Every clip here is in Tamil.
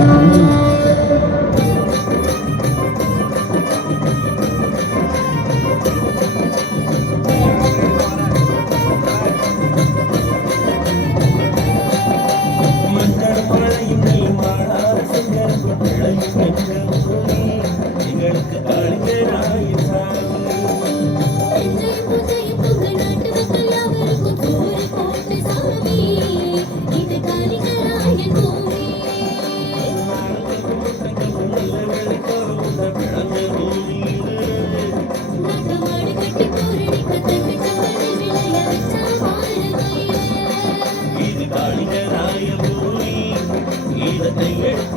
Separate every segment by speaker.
Speaker 1: Amen.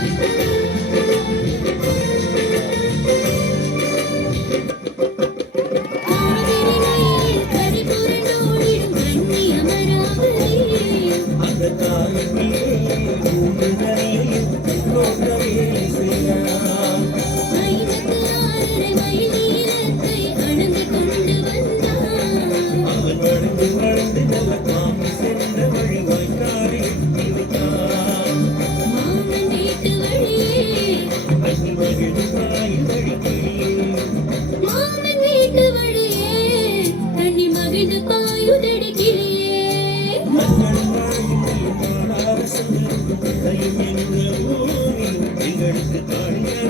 Speaker 2: Thank you.
Speaker 1: கைகளுக்கு தோழிகள்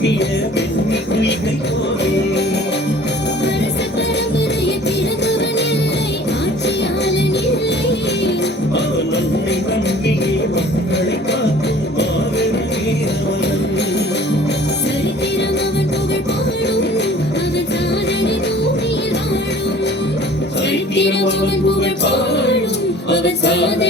Speaker 1: பிற வெண்ணி குளிகை போலே நன்மை நன்மையே மக்களை காக்கும் மாவெரு வீரவன்
Speaker 2: சரித்திரம் அவன் புகழ் பாடும் அவன் சாதனை தூணியில் வாழும்
Speaker 1: சரித்திரம் அவன் புகழ் பாடும் அவன் சாதனை